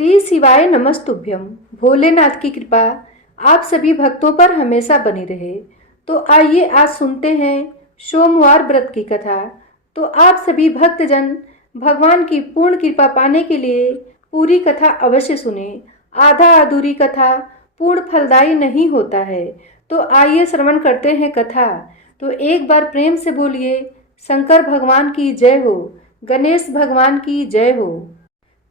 श्री शिवाय नमस्तुभ्यम। भोलेनाथ की कृपा आप सभी भक्तों पर हमेशा बनी रहे। तो आइए आज सुनते हैं सोमवार व्रत की कथा। तो आप सभी भक्तजन भगवान की पूर्ण कृपा पाने के लिए पूरी कथा अवश्य सुने। आधा अधूरी कथा पूर्ण फलदायी नहीं होता है। तो आइए श्रवण करते हैं कथा। तो एक बार प्रेम से बोलिए शंकर भगवान की जय हो, गणेश भगवान की जय हो।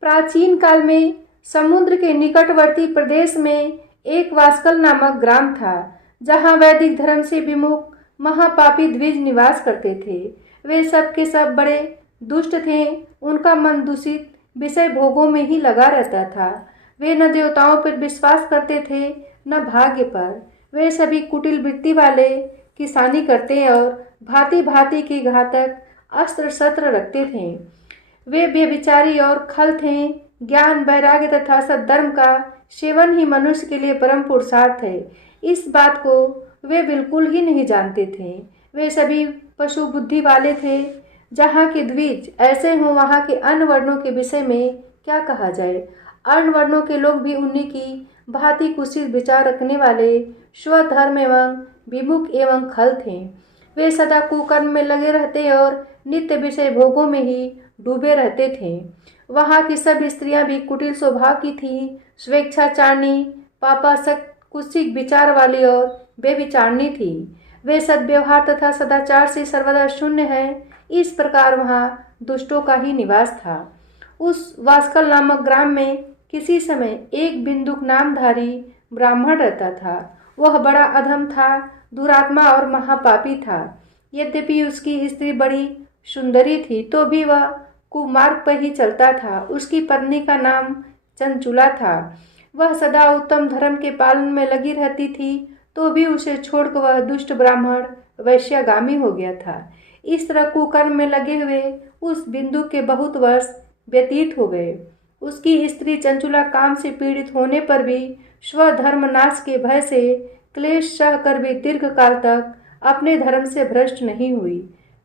प्राचीन काल में समुद्र के निकटवर्ती प्रदेश में एक वास्कल नामक ग्राम था, जहां वैदिक धर्म से विमुख महापापी द्विज निवास करते थे। वे सब के सब बड़े दुष्ट थे। उनका मन दूषित विषय भोगों में ही लगा रहता था। वे न देवताओं पर विश्वास करते थे न भाग्य पर। वे सभी कुटिल वृत्ति वाले, किसानी करते और भांति भांति के घातक अस्त्र शस्त्र रखते थे। वे व्यभिचारी और खल थे। ज्ञान, वैराग्य तथा सद्धर्म का सेवन ही मनुष्य के लिए परम पुरुषार्थ है, इस बात को वे बिल्कुल ही नहीं जानते थे। वे सभी पशु बुद्धि वाले थे। जहाँ के द्विज ऐसे हों, वहाँ के अन्य वर्णों के विषय में क्या कहा जाए। अन्य वर्णों के लोग भी उन्हीं की भांति कुत्सित विचार रखने वाले, स्वधर्म एवं विमुख एवं खल थे। वे सदा कुकर्म में लगे रहते और नित्य विषय भोगों में ही डूबे रहते थे। वहाँ की सब स्त्रियां भी कुटिल स्वभाव की थीं, स्वेच्छाचारिणी, पापासक्त, कुत्सित विचार वाली और बेविचारणी थी। वे सद्व्यवहार तथा सदाचार से सर्वदा शून्य है। इस प्रकार वहाँ दुष्टों का ही निवास था। उस वास्कल नामक ग्राम में किसी समय एक बिंदुक नामधारी ब्राह्मण रहता था। वह बड़ा अधम था, दुरात्मा और महापापी था। यद्यपि उसकी स्त्री बड़ी सुंदरी थी, तो भी वह कुमार्ग पर ही चलता था। उसकी पत्नी का नाम चंचुला था। वह सदा उत्तम धर्म के पालन में लगी रहती थी, तो भी उसे छोड़कर वह दुष्ट ब्राह्मण वैश्यागामी हो गया था। इस तरह कुकर्म में लगे हुए उस बिंदु के बहुत वर्ष व्यतीत हो गए। उसकी स्त्री चंचुला काम से पीड़ित होने पर भी स्वधर्म नाश के भय से क्लेश सह कर भी दीर्घ काल तक अपने धर्म से भ्रष्ट नहीं हुई,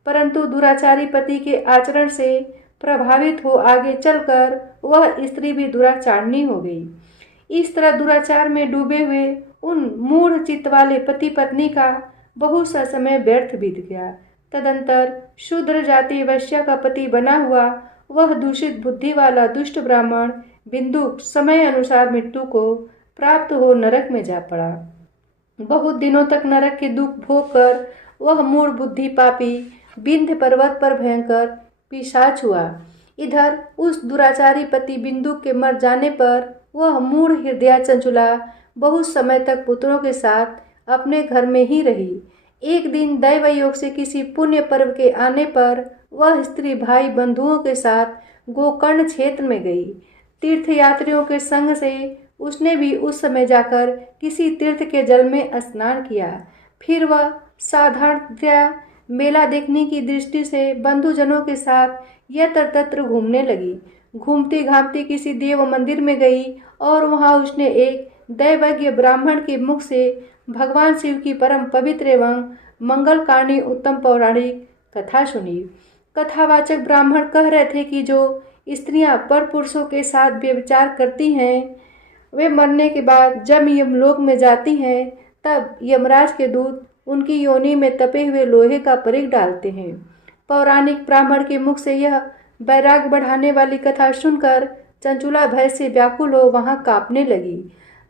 परंतु दुराचारी पति के आचरण से प्रभावित हो आगे चलकर वह स्त्री भी दुराचारणी हो गई। इस तरह दुराचार में डूबे हुए उन मूढ़ चित्त वाले पति पत्नी का बहुत सा समय व्यर्थ बीत गया। तदंतर शूद्र जाति वैश्या का पति बना हुआ वह दूषित बुद्धि वाला दुष्ट ब्राह्मण बिंदुक समय अनुसार मृत्यु को प्राप्त हो नरक में जा पड़ा। बहुत दिनों तक नरक के दुख भोग कर वह मूढ़ बुद्धि पापी विंध्य पर्वत पर भयंकर पिशाच हुआ। इधर उस दुराचारी पति बिंदु के मर जाने पर वह मूढ़ हृदया चंचुला बहुत समय तक पुत्रों के साथ अपने घर में ही रही। एक दिन दैव योग से किसी पुण्य पर्व के आने पर वह स्त्री भाई बंधुओं के साथ गोकर्ण क्षेत्र में गई। तीर्थ यात्रियों के संग से उसने भी उस समय जाकर किसी तीर्थ के जल में स्नान किया। फिर वह साधारणतया मेला देखने की दृष्टि से बंधुजनों के साथ यत्र तत्र घूमने लगी। घूमती घामती किसी देव मंदिर में गई और वहां उसने एक दैवज्ञ ब्राह्मण के मुख से भगवान शिव की परम पवित्र एवं मंगलकारिणी उत्तम पौराणिक कथा सुनी। कथावाचक ब्राह्मण कह रहे थे कि जो स्त्रियां पर पुरुषों के साथ व्यभिचार करती हैं, वे मरने के बाद जब यमलोक में जाती हैं, तब यमराज के दूत उनकी योनि में तपे हुए लोहे का परिग डालते हैं। पौराणिक ब्राह्मण के मुख से यह वैराग्य बढ़ाने वाली कथा सुनकर चंचुला भय से व्याकुल हो वहां कांपने लगी।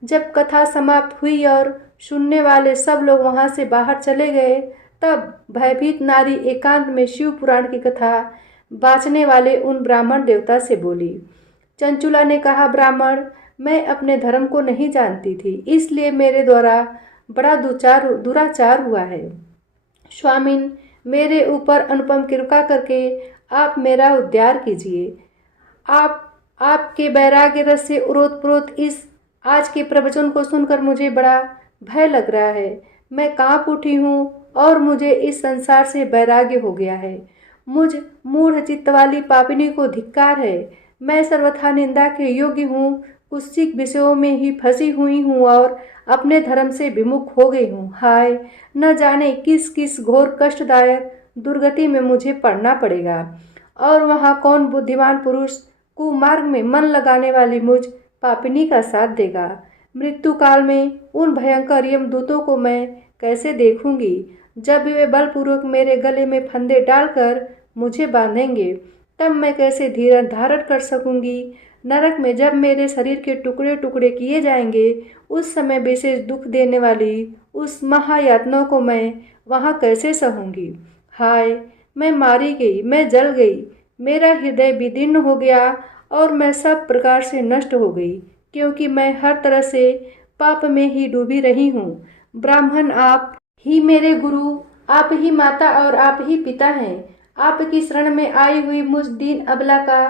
जब कथा समाप्त हुई और सुनने वाले सब लोग वहां से बाहर चले गए, तब भयभीत नारी एकांत में शिव पुराण की कथा बाँचने वाले उन ब्राह्मण देवता से बोली। चंचुला ने कहा, ब्राह्मण, मैं अपने धर्म को नहीं जानती थी, इसलिए मेरे द्वारा बड़ा दुराचार हुआ है। स्वामिन, मेरे ऊपर अनुपम कृपा करके आप मेरा उद्धार कीजिए। आपके वैराग्य रस से ओतप्रोत इस आज के प्रवचन को सुनकर मुझे बड़ा भय लग रहा है। मैं कांप उठी हूँ और मुझे इस संसार से वैराग्य हो गया है। मुझ मूढ़ चित्त वाली पापिनी को धिक्कार है। मैं सर्वथा निंदा के योग्य हूँ, कुत्सित विषयों में ही फंसी हुई हूँ और अपने धर्म से विमुख हो गई हूँ। हाय, न जाने किस किस घोर कष्टदायक दुर्गति में मुझे पड़ना पड़ेगा, और वहाँ कौन बुद्धिमान पुरुष कुमार्ग में मन लगाने वाली मुझ पापिनी का साथ देगा। मृत्यु काल में उन भयंकर यमदूतों को मैं कैसे देखूंगी, जब वे बलपूर्वक मेरे गले में फंदे डालकर मुझे बांधेंगे, तब मैं कैसे धीरज धारण कर सकूंगी। नरक में जब मेरे शरीर के टुकड़े टुकड़े किए जाएंगे, उस समय विशेष दुख देने वाली उस महायातना को मैं वहाँ कैसे सहूंगी। हाय, मैं मारी गई, मैं जल गई, मेरा हृदय विदीर्ण हो गया और मैं सब प्रकार से नष्ट हो गई, क्योंकि मैं हर तरह से पाप में ही डूबी रही हूँ। ब्राह्मण, आप ही मेरे गुरु, आप ही माता और आप ही पिता हैं। आपकी शरण में आई हुई मुझ दीन अबला का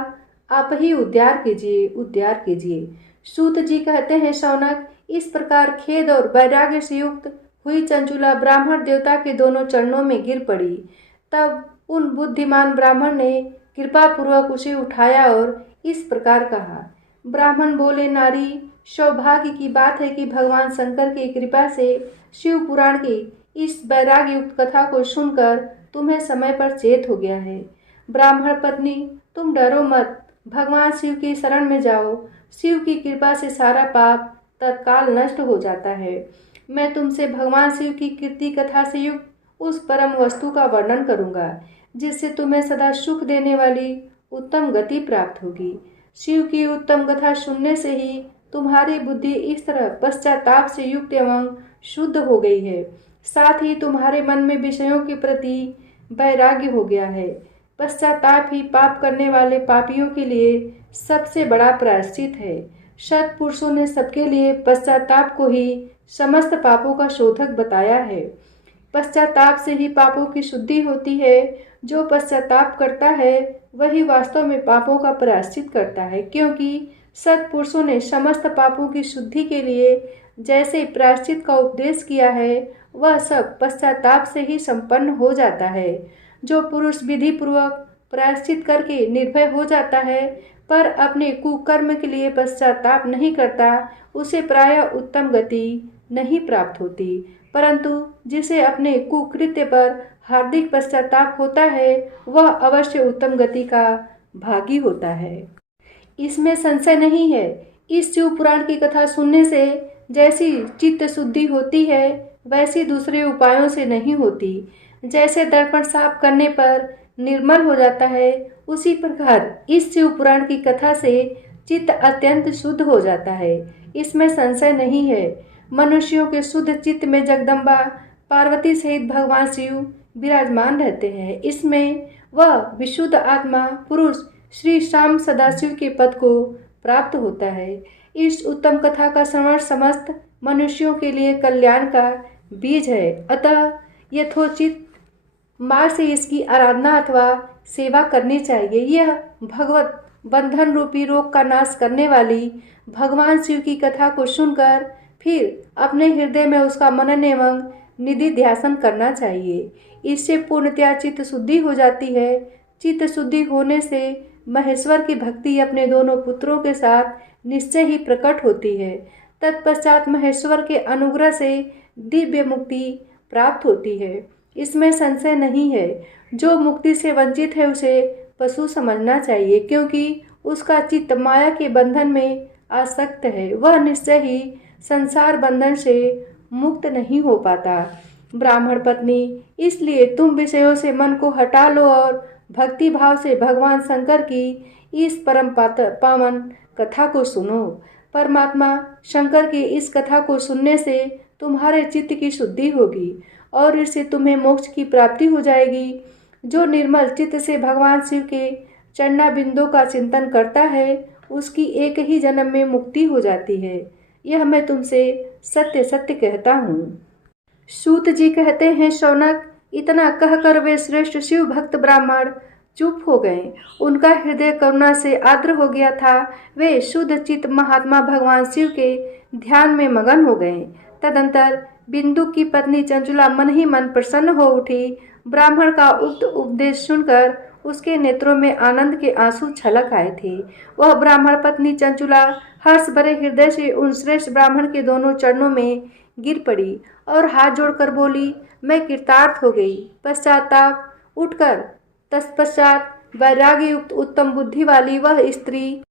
आप ही उद्धार कीजिए, उद्धार कीजिए। सूत जी कहते हैं, शौनक, इस प्रकार खेद और वैराग्य से युक्त हुई चंचुला ब्राह्मण देवता के दोनों चरणों में गिर पड़ी। तब उन बुद्धिमान ब्राह्मण ने कृपा पूर्वक उसे उठाया और इस प्रकार कहा। ब्राह्मण बोले, नारी, सौभाग्य की बात है कि भगवान शंकर की कृपा से शिव पुराण की इस वैराग्य युक्त कथा को सुनकर तुम्हें समय पर चेत हो गया है। ब्राह्मण पत्नी, तुम डरो मत, भगवान शिव की शरण में जाओ। शिव की कृपा से सारा पाप तत्काल नष्ट हो जाता है। मैं तुमसे भगवान शिव की कीर्ति कथा से युक्त उस परम वस्तु का वर्णन करूंगा, जिससे तुम्हें सदा सुख देने वाली उत्तम गति प्राप्त होगी। शिव की उत्तम कथा सुनने से ही तुम्हारी बुद्धि इस तरह पश्चाताप से युक्त एवं शुद्ध हो गई है, साथ ही तुम्हारे मन में विषयों के प्रति वैराग्य हो गया है। पश्चाताप ही पाप करने वाले पापियों के लिए सबसे बड़ा प्रायश्चित है। सत्पुरुषों ने सबके लिए पश्चाताप को ही समस्त पापों का शोधक बताया है। पश्चाताप से ही पापों की शुद्धि होती है। जो पश्चाताप करता है वही वास्तव में पापों का प्रायश्चित करता है, क्योंकि सत्पुरुषों ने समस्त पापों की शुद्धि के लिए जैसे प्रायश्चित का उपदेश किया है, वह सब पश्चाताप से ही संपन्न हो जाता है। जो पुरुष विधि पूर्वक प्रायश्चित करके निर्भय हो जाता है, पर अपने कुकर्म के लिए पश्चाताप नहीं करता, उसे प्रायः उत्तम गति नहीं प्राप्त होती। परंतु जिसे अपने कुकृत्य पर हार्दिक पश्चाताप होता है, वह अवश्य उत्तम गति का भागी होता है। इसमें संशय नहीं है। इस शिव पुराण की कथा सुनने से जैसी चित्त शुद्धि होती है, वैसी दूसरे उपायों से नहीं होती। जैसे दर्पण साफ करने पर निर्मल हो जाता है, उसी प्रकार इस शिव पुराण की कथा से चित्त अत्यंत शुद्ध हो जाता है। इसमें संशय नहीं है। मनुष्यों के शुद्ध चित्त में जगदम्बा पार्वती सहित भगवान शिव विराजमान रहते हैं। इसमें वह विशुद्ध आत्मा पुरुष श्री श्याम सदाशिव के पद को प्राप्त होता है। इस उत्तम कथा का श्रवण समस्त मनुष्यों के लिए कल्याण का बीज है। अतः यथोचित मार्ग से इसकी आराधना अथवा सेवा करनी चाहिए। यह भगवत बंधन रूपी रोग का नाश करने वाली भगवान शिव की कथा को सुनकर फिर अपने हृदय में उसका मनन एवं निधि ध्यान करना चाहिए। इससे पूर्णतया चित्त शुद्धि हो जाती है। चित्त शुद्धि होने से महेश्वर की भक्ति अपने दोनों पुत्रों के साथ निश्चय ही प्रकट होती है। तत्पश्चात महेश्वर के अनुग्रह से दिव्य मुक्ति प्राप्त होती है। इसमें संशय नहीं है। जो मुक्ति से वंचित है उसे पशु समझना चाहिए, क्योंकि उसका चित्त माया के बंधन में आसक्त है। वह निश्चय ही संसार बंधन से मुक्त नहीं हो पाता। ब्राह्मण पत्नी, इसलिए तुम विषयों से मन को हटा लो और भक्ति भाव से भगवान शंकर की इस परम पावन कथा को सुनो। परमात्मा शंकर की इस कथा को सुनने से तुम्हारे चित्त की शुद्धि होगी और इससे तुम्हें मोक्ष की प्राप्ति हो जाएगी। जो निर्मल चित्त से भगवान शिव के चरणा बिंदु का चिंतन करता है, उसकी एक ही जन्म में मुक्ति हो जाती है। यह मैं तुमसे सत्य सत्य कहता हूँ। सूत जी कहते हैं, शौनक, इतना कहकर वे श्रेष्ठ शिव भक्त ब्राह्मण चुप हो गए। उनका हृदय करुणा से आर्द्र हो गया था। वे शुद्ध चित्त महात्मा भगवान शिव के ध्यान में मगन हो गए। तदंतर बिंदु की पत्नी चंचुला मन ही मन प्रसन्न हो उठी। ब्राह्मण का उक्त उपदेश सुनकर उसके नेत्रों में आनंद के आंसू छलक आए थे। वह ब्राह्मण पत्नी चंचुला हर्ष भरे हृदय से उन श्रेष्ठ ब्राह्मण के दोनों चरणों में गिर पड़ी और हाथ जोड़कर बोली, मैं कृतार्थ हो गई। पश्चाताप उठकर तत्पश्चात वैराग्य युक्त उत्तम बुद्धि वाली वह स्त्री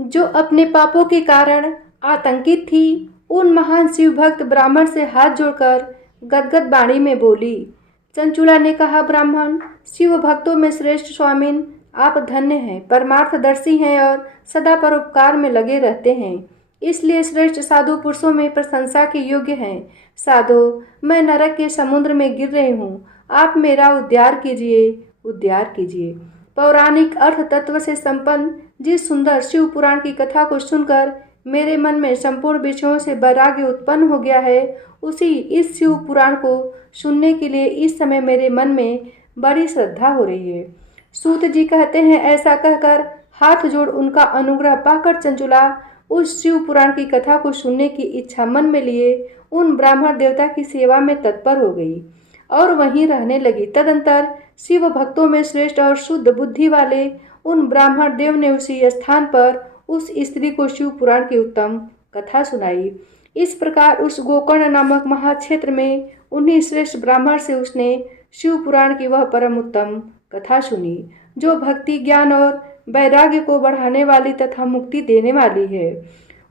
जो अपने पापों के कारण आतंकित थी, उन महान शिव भक्त ब्राह्मण से हाथ जोड़कर गदगद वाणी में बोली। चंचुला ने कहा, ब्राह्मण, शिव भक्तों में श्रेष्ठ स्वामिन, आप धन्य हैं, परमार्थदर्शी हैं और सदा परोपकार में लगे रहते हैं, इसलिए श्रेष्ठ साधु पुरुषों में प्रशंसा के योग्य हैं। साधो, मैं नरक के समुद्र में गिर रही हूँ, आप मेरा उद्धार कीजिए, उद्धार कीजिए। पौराणिक अर्थ तत्व से संपन्न जिस सुंदर शिव पुराण की कथा को सुनकर मेरे मन में संपूर्ण विषयों से वैराग्य उत्पन्न हो गया है, उसी इस शिव पुराण को सुनने के लिए इस समय मेरे मन में बड़ी श्रद्धा हो रही है। सूत जी कहते हैं, ऐसा कहकर हाथ जोड़ उनका अनुग्रह पाकर चंचुला उस शिव पुराण की कथा को सुनने की इच्छा मन में लिए उन ब्राह्मण देवता की सेवा में तत्पर हो गई और वहीं रहने लगी। तदंतर शिव भक्तों में श्रेष्ठ और शुद्ध बुद्धि वाले उन ब्राह्मण देव ने उसी स्थान पर उस स्त्री को शिव पुराण की उत्तम कथा सुनाई। इस प्रकार उस गोकर्ण नामक महाक्षेत्र में उन्हीं श्रेष्ठ ब्राह्मण से उसने शिव पुराण की वह परम उत्तम कथा सुनी, जो भक्ति, ज्ञान और वैराग्य को बढ़ाने वाली तथा मुक्ति देने वाली है।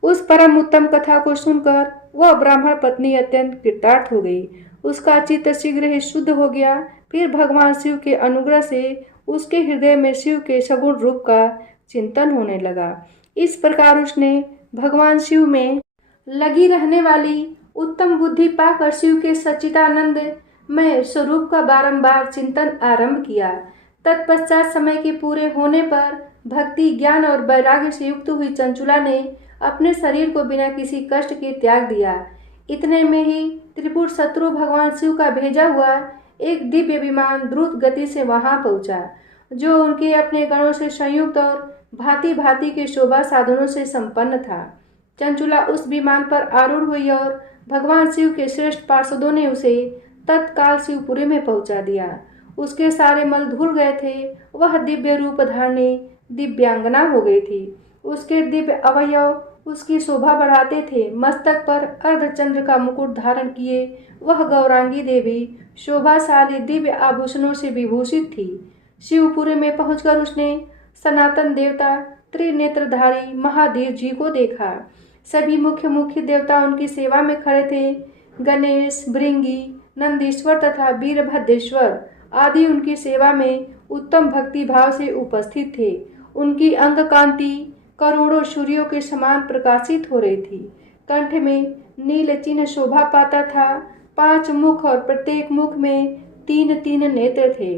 उस परम उत्तम कथा को सुनकर वह ब्राह्मण पत्नी अत्यंत कृतार्थ हो गई। उसका चित्त शीघ्र ही शुद्ध हो गया। फिर भगवान शिव के अनुग्रह से उसके हृदय में शिव के सगुण रूप का चिंतन होने लगा। इस प्रकार उसने भगवान शिव में लगी रहने वाली उत्तम बुद्धि पाकर शिव के सच्चिदानंद में स्वरूप का बारंबार चिंतन आरंभ किया। तत्पश्चात समय के पूरे होने पर भक्ति, ज्ञान और वैराग्य से युक्त हुई चंचुला ने अपने शरीर को बिना किसी कष्ट के त्याग दिया। इतने में ही त्रिपुर शत्रु भगवान शिव का भेजा हुआ एक दिव्य विमान द्रुत गति से वहां पहुंचा, जो उनके अपने गणों से संयुक्त और भांति भांति के शोभा साधनों से संपन्न था। चंचुला उस विमान पर आरूढ़ हुई और भगवान शिव के श्रेष्ठ पार्षदों ने उसे तत्काल शिवपुरी में पहुंचा दिया। उसके सारे मल धुल गए थे। वह दिव्य रूप धारणी दिव्यांगना हो गई थी। उसके दिव्य अवयव उसकी शोभा बढ़ाते थे। मस्तक पर अर्धचंद्र का मुकुट धारण किए वह गौरांगी देवी शोभाशाली दिव्य आभूषणों से विभूषित थी। शिवपुरी में पहुंचकर उसने सनातन देवता त्रिनेत्रधारी महादेव जी को देखा। सभी मुख्य देवता उनकी सेवा में खड़े थे। गणेश, भृंगी, नंदीश्वर तथा वीरभद्रेश्वर आदि उनकी सेवा में उत्तम भक्ति भाव से उपस्थित थे। उनकी अंग कांति करोड़ों सूर्यों के समान प्रकाशित हो रही थी। कंठ में नील चिन्ह शोभा पाता था। 5 मुख और प्रत्येक मुख में 3 नेत्र थे।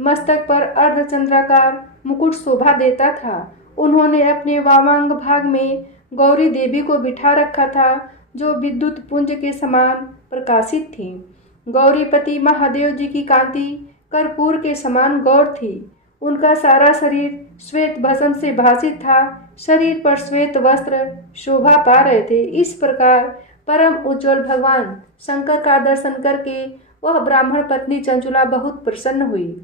मस्तक पर अर्धचंद्राकार मुकुट शोभा देता था। उन्होंने अपने वामांग भाग में गौरी देवी को बिठा रखा था, जो विद्युत पुंज के समान प्रकाशित थी। गौरीपति महादेव जी की कांति कर्पूर के समान गौर थी। उनका सारा शरीर श्वेत भस्म से भासित था। शरीर पर श्वेत वस्त्र शोभा पा रहे थे। इस प्रकार परम उज्जवल भगवान शंकर का दर्शन करके वह ब्राह्मण पत्नी चंचुला बहुत प्रसन्न हुई।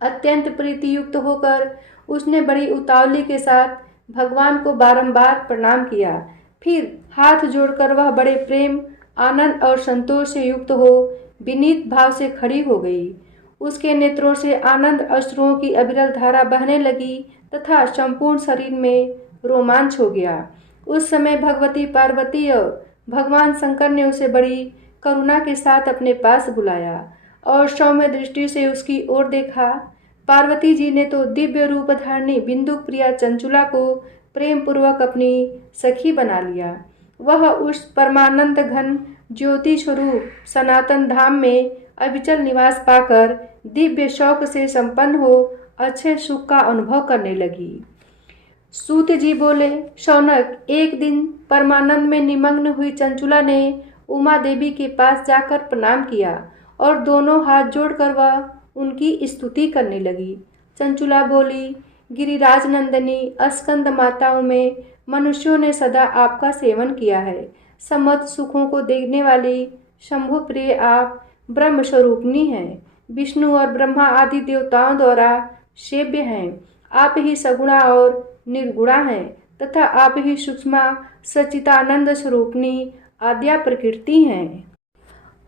अत्यंत प्रीति युक्त होकर उसने बड़ी उतावली के साथ भगवान को बारंबार प्रणाम किया। फिर हाथ जोड़कर वह बड़े प्रेम, आनंद और संतोष से युक्त हो विनीत भाव से खड़ी हो गई। उसके नेत्रों से आनंद अश्रुओं की अविरल धारा बहने लगी तथा संपूर्ण शरीर में रोमांच हो गया। उस समय भगवती पार्वती और भगवान शंकर ने उसे बड़ी करुणा के साथ अपने पास बुलाया और सौम्य दृष्टि से उसकी ओर देखा। पार्वती जी ने तो दिव्य रूप धारणी बिंदु प्रिया चंचुला को प्रेम पूर्वक अपनी सखी बना लिया। वह उस परमानंद घन ज्योति स्वरूप सनातन धाम में अविचल निवास पाकर दिव्य शौक से संपन्न हो अच्छे सुख का अनुभव करने लगी। सूत जी बोले, शौनक, एक दिन परमानंद में निमग्न हुई चंचुला ने उमा देवी के पास जाकर प्रणाम किया और दोनों हाथ जोड़कर वह उनकी स्तुति करने लगी। चंचुला बोली, गिरिराज नंदिनी स्कंद माताओं में मनुष्यों ने सदा आपका सेवन किया है। समस्त सुखों को देखने वाली शंभु प्रिय आप ब्रह्म स्वरूपनी हैं। विष्णु और ब्रह्मा आदि देवताओं द्वारा सेव्य हैं। आप ही सगुणा और निर्गुणा हैं तथा आप ही सूक्ष्मा सच्चिदानंद स्वरूपनी आद्या प्रकृति हैं।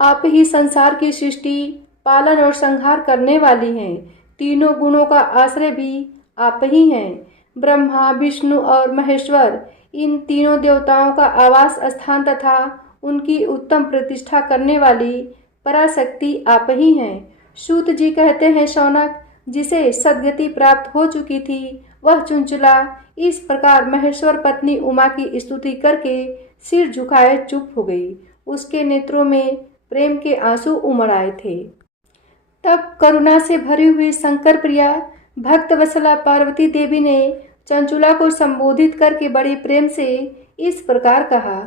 आप ही संसार की सृष्टि, पालन और संहार करने वाली हैं। तीनों गुणों का आश्रय भी आप ही हैं। ब्रह्मा, विष्णु और महेश्वर, इन तीनों देवताओं का आवास स्थान तथा उनकी उत्तम प्रतिष्ठा करने वाली पराशक्ति आप ही हैं। सूत जी कहते हैं, शौनक, जिसे सद्गति प्राप्त हो चुकी थी वह चुंचुला इस प्रकार महेश्वर पत्नी उमा की स्तुति करके सिर झुकाए चुप हो गई। उसके नेत्रों में प्रेम के आंसू उमड़ आए थे। तब करुणा से भरी हुई शंकर प्रिया भक्त वत्सला पार्वती देवी ने चंचुला को संबोधित करके बड़े प्रेम से इस प्रकार कहा।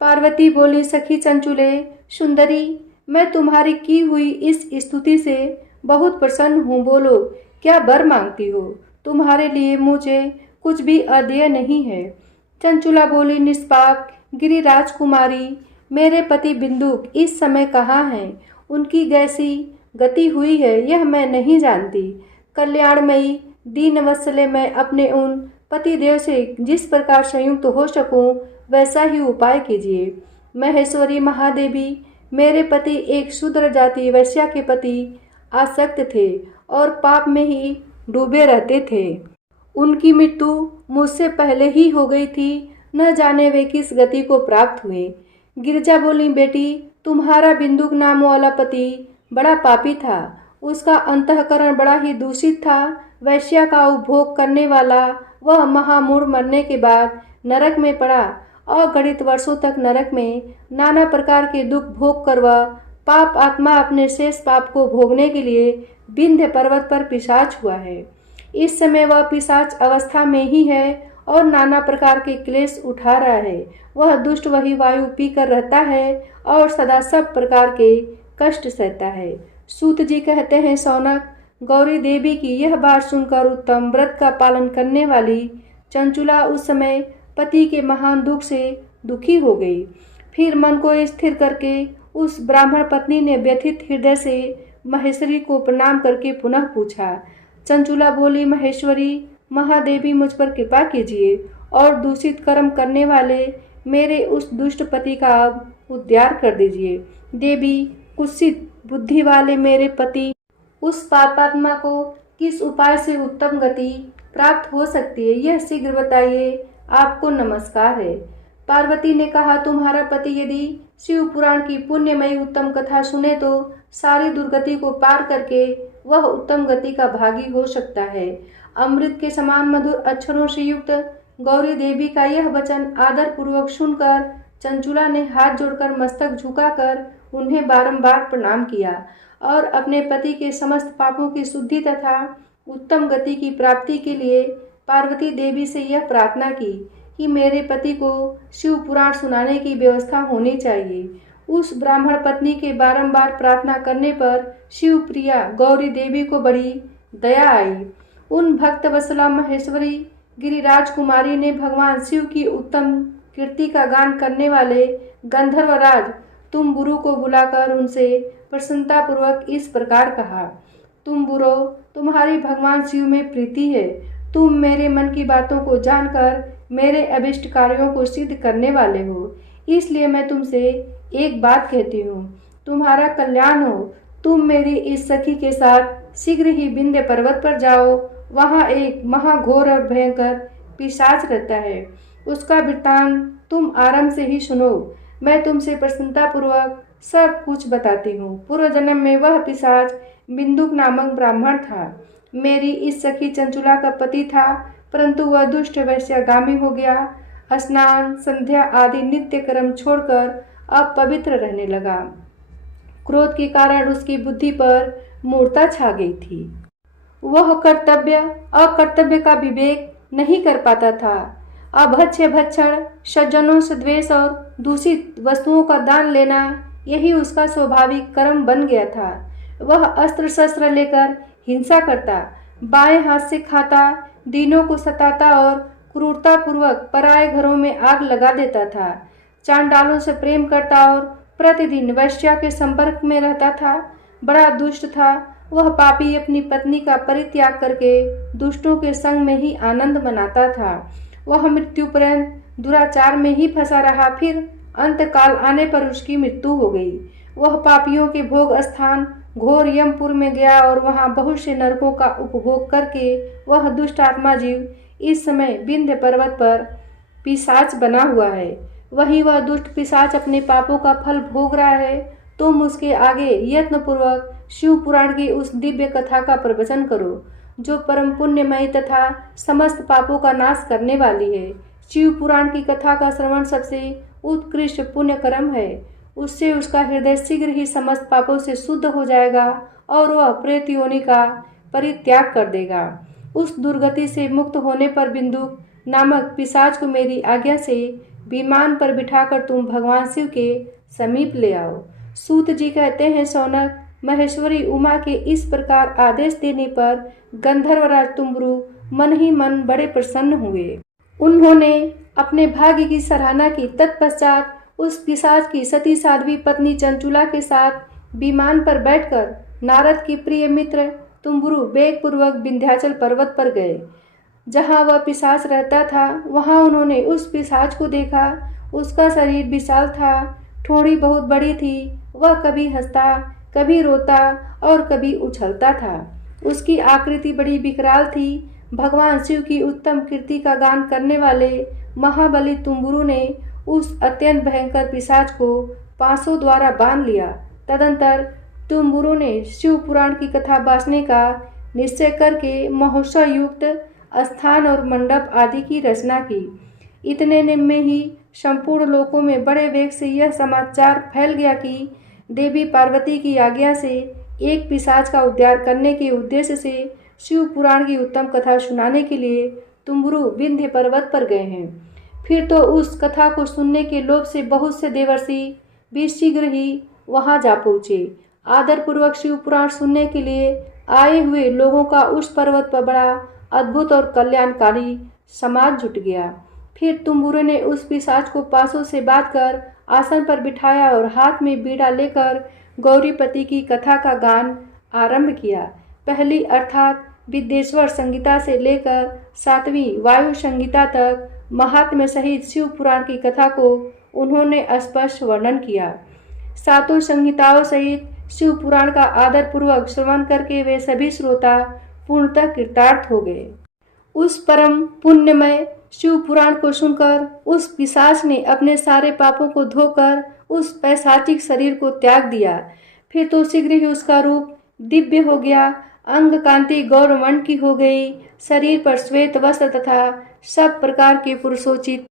पार्वती बोली, सखी चंचुले सुंदरी, मैं तुम्हारी की हुई इस स्तुति से बहुत प्रसन्न हूँ। बोलो, क्या वर मांगती हो? तुम्हारे लिए मुझे कुछ भी अदेय नहीं है। चंचुला बोली, निष्पाप गिरिराज कुमारी, मेरे पति बिंदुक इस समय कहाँ हैं? उनकी कैसी गति हुई है यह मैं नहीं जानती। कल्याणमयी दीनवत्सले, मैं अपने उन पतिदेव से जिस प्रकार संयुक्त हो सकूं वैसा ही उपाय कीजिए। महेश्वरी महादेवी, मेरे पति एक शूद्र जाति वैश्या के प्रति आसक्त थे और पाप में ही डूबे रहते थे। उनकी मृत्यु मुझसे पहले ही हो गई थी, न जाने वे किस गति को प्राप्त हुए। गिरजा बोली, बेटी, तुम्हारा बिंदुक नाम वाला पति बड़ा पापी था। उसका अंतःकरण बड़ा ही दूषित था। वैश्या का उपभोग करने वाला वह महामूढ़ मरने के बाद नरक में पड़ा। अगणित वर्षों तक नरक में नाना प्रकार के दुख भोग कर वह पाप आत्मा अपने शेष पाप को भोगने के लिए विंध्य पर्वत पर पिशाच हुआ है। इस समय वह पिशाच अवस्था में ही है और नाना प्रकार के क्लेश उठा रहा है। वह दुष्ट वही वायु पीकर रहता है और सदा सब प्रकार के कष्ट सहता है। सूत जी कहते हैं, शौनक, गौरी देवी की यह बात सुनकर उत्तम व्रत का पालन करने वाली चंचुला उस समय पति के महान दुख से दुखी हो गई। फिर मन को स्थिर करके उस ब्राह्मण पत्नी ने व्यथित हृदय से महेश्वरी को प्रणाम करके पुनः पूछा। चंचुला बोली, महेश्वरी महादेवी, मुझ पर कृपा कीजिए और दूषित कर्म करने वाले मेरे उस दुष्ट पति का अब उद्धार कर दीजिए। देवी, कुत्सित बुद्धि वाले मेरे पति उस पापात्मा को किस उपाय से उत्तम गति प्राप्त हो सकती है, यह शीघ्र बताइए। आपको नमस्कार है। पार्वती ने कहा, तुम्हारा पति यदि शिव पुराण की पुण्यमयी उत्तम कथा सुने तो सारी दुर्गति को पार करके वह उत्तम गति का भागी हो सकता है। अमृत के समान मधुर अक्षरों से युक्त गौरी देवी का यह वचन आदर पूर्वक सुनकर चंचुला ने हाथ जोड़कर मस्तक झुकाकर उन्हें बारंबार प्रणाम किया और अपने पति के समस्त पापों की शुद्धि तथा उत्तम गति की प्राप्ति के लिए पार्वती देवी से यह प्रार्थना की कि मेरे पति को शिव पुराण सुनाने की व्यवस्था होनी चाहिए। उस ब्राह्मण पत्नी के बारंबार प्रार्थना करने पर शिव प्रिया गौरी देवी को बड़ी दया आई। उन भक्त वत्सला महेश्वरी गिरिराज कुमारी ने भगवान शिव की उत्तम कीर्ति का गान करने वाले गंधर्वराज तुम्बुरु को बुलाकर उनसे प्रसन्नतापूर्वक इस प्रकार कहा। तुम्बुरो, तुम्हारी भगवान शिव में प्रीति है। तुम मेरे मन की बातों को जानकर मेरे अभिष्ट कार्यों को सिद्ध करने वाले हो, इसलिए मैं तुमसे एक बात कहती हूँ, तुम्हारा कल्याण हो। तुम मेरी इस सखी के साथ शीघ्र ही विंध्य पर्वत पर जाओ। वहाँ एक महाघोर और भयंकर पिशाच रहता है। उसका वृत्तांत तुम आरंभ से ही सुनो। मैं तुमसे प्रसन्नतापूर्वक सब कुछ बताती हूँ। पूर्व जन्म में वह पिशाच बिंदुक नामक ब्राह्मण था। मेरी इस सखी चंचुला का पति था, परंतु वह दुष्ट वैश्यागामी हो गया। स्नान, संध्या आदि नित्य कर्म छोड़कर अब पवित्र रहने लगा। क्रोध के कारण उसकी बुद्धि पर मूर्छा छा गई थी। वह कर्तव्य अकर्तव्य का विवेक नहीं कर पाता था। अभक्ष्य भक्षण, सज्जनों से द्वेष और दूषित वस्तुओं का दान लेना यही उसका स्वाभाविक कर्म बन गया था। वह अस्त्र शस्त्र लेकर हिंसा करता, बाएं हाथ से खाता, दीनों को सताता और क्रूरतापूर्वक पराये घरों में आग लगा देता था। चांडालों से प्रेम करता और प्रतिदिन वैश्या के संपर्क में रहता था। बड़ा दुष्ट था। वह पापी अपनी पत्नी का परित्याग करके दुष्टों के संग में ही आनंद मनाता था। वह मृत्यु पर्यंत दुराचार में ही फंसा रहा। फिर अंतकाल आने पर उसकी मृत्यु हो गई। वह पापियों के भोग स्थान घोर यमपुर में गया और वहां बहुत से नरकों का उपभोग करके वह दुष्ट आत्मा जीव इस समय विंध्य पर्वत पर पिशाच बना हुआ है। वही वह दुष्ट पिशाच अपने पापों का फल भोग रहा है। तुम उसके आगे यत्नपूर्वक शिव पुराण की उस दिव्य कथा का प्रवचन करो जो परम पुण्यमयी तथा समस्त पापों का नाश करने वाली है। शिव पुराण की कथा का श्रवण सबसे उत्कृष्ट पुण्य कर्म है। उससे उसका हृदय शीघ्र ही समस्त पापों से शुद्ध हो जाएगा और वह प्रेत योनि का परित्याग कर देगा। उस दुर्गति से मुक्त होने पर बिंदुक नामक पिशाच को मेरी आज्ञा से विमान पर बिठाकर तुम भगवान शिव के समीप ले आओ। सूत जी कहते हैं, शौनक, महेश्वरी उमा के इस प्रकार आदेश देने पर गंधर्वराज तुम्बरु मन ही मन बड़े प्रसन्न हुए। उन्होंने अपने भाग्य की सराहना की। तत्पश्चात उस पिशाच की सती साध्वी पत्नी चंचुला के साथ विमान पर बैठकर नारद की प्रिय मित्र तुम्बरु वेगपूर्वक विंध्याचल पर्वत पर गए। जहाँ वह पिशाच रहता था वहाँ उन्होंने उस पिशाच को देखा। उसका शरीर विशाल था, ठोड़ी बहुत बड़ी थी। वह कभी हंसता, कभी रोता और कभी उछलता था। उसकी आकृति बड़ी विकराल थी। भगवान शिव की उत्तम कीर्ति का गान करने वाले महाबली तुम्बुरु ने उस अत्यंत भयंकर पिशाच को पांसों द्वारा बांध लिया। तदंतर तुम्बुरु ने शिव पुराण की कथा बांटने का निश्चय करके महोत्सव युक्त स्थान और मंडप आदि की रचना की। इतने में ही संपूर्ण लोकों में बड़े वेग से यह समाचार फैल गया कि देवी पार्वती की आज्ञा से एक पिशाच का उद्धार करने के उद्देश्य से शिव पुराण की उत्तम कथा सुनाने के लिए तुम्बुरु विंध्य पर्वत पर गए हैं। फिर तो उस कथा को सुनने के लोभ से बहुत से देवर्षि भी शीघ्र ही वहां जा पहुँचे। आदरपूर्वक शिव पुराण सुनने के लिए आए हुए लोगों का उस पर्वत पर बड़ा अद्भुत और कल्याणकारी समाज जुट गया। फिर तुम्बुरु ने उस पिशाच को पासों से बांधकर आसन पर बिठाया और हाथ में बीड़ा लेकर गौरीपति की कथा का गान आरंभ किया। पहली अर्थात विद्येश्वर संगीता से लेकर 7वीं वायु संगीता तक महात्म्य सहित शिव पुराण की कथा को उन्होंने स्पष्ट वर्णन किया। 7 संहिताओं सहित शिव पुराण का आदरपूर्वक श्रवण करके वे सभी श्रोता पूर्णतः कृतार्थ हो गए। उस परम पुण्यमय शिव पुराण को सुनकर उस पिशाच ने अपने सारे पापों को धोकर उस पैशाचिक शरीर को त्याग दिया। फिर तो शीघ्र ही उसका रूप दिव्य हो गया। अंग कांति गौरवर्ण की हो गई। शरीर पर श्वेत वस्त्र तथा सब प्रकार के पुरुषोचित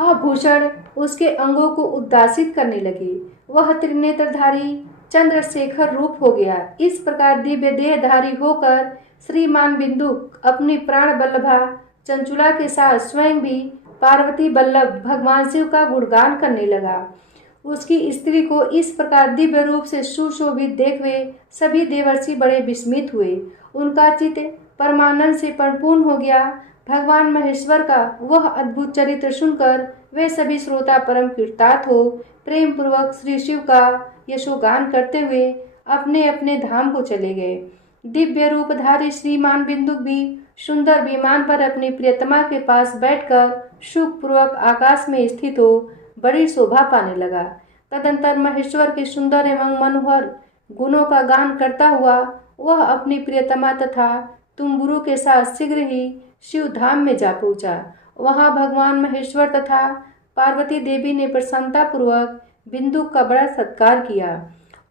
आभूषण उसके अंगों को उद्दासित करने लगे। वह त्रिनेत्रधारी चंद्रशेखर रूप हो गया। इस प्रकार दिव्य देहधारी होकर श्रीमान बिंदुक अपनी प्राण बल्लभा चंचुला के साथ स्वयं भी पार्वती बल्लभ भगवान शिव का गुणगान करने लगा। उसकी स्त्री को इस प्रकार दिव्य रूप से सुशोभित देख वे सभी देवर्षि बड़े विस्मित हुए। उनका चित्त परमानंद से परिपूर्ण हो गया। भगवान महेश्वर का वह अद्भुत चरित्र सुनकर वे सभी श्रोता परम कृतार्थ हो प्रेम पूर्वक श्री शिव का यशोगान करते हुए अपने अपने धाम को चले गए। दिव्य रूपधारी श्रीमान बिंदुक भी सुंदर विमान पर अपनी प्रियतमा के पास बैठकर सुखपूर्वक आकाश में स्थित हो बड़ी शोभा पाने लगा। तदंतर महेश्वर के सुंदर एवं मनोहर गुणों का गान करता हुआ वह अपनी प्रियतमा तथा तुम्बुरु के साथ शीघ्र ही शिव धाम में जा पहुंचा। वहां भगवान महेश्वर तथा पार्वती देवी ने प्रसन्नता पूर्वक बिंदुक का बड़ा सत्कार किया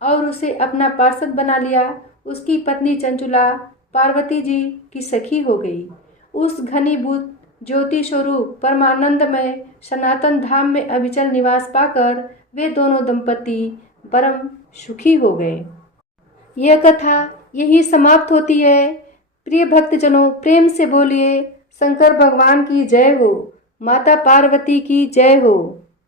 और उसे अपना पार्षद बना लिया। उसकी पत्नी चंचुला पार्वती जी की सखी हो गई। उस घनीभूत ज्योति स्वरूप परमानंदमय सनातन धाम में अविचल निवास पाकर वे दोनों दंपति परम सुखी हो गए। यह कथा यही समाप्त होती है। प्रिय भक्तजनों, प्रेम से बोलिए शंकर भगवान की जय हो, माता पार्वती की जय हो।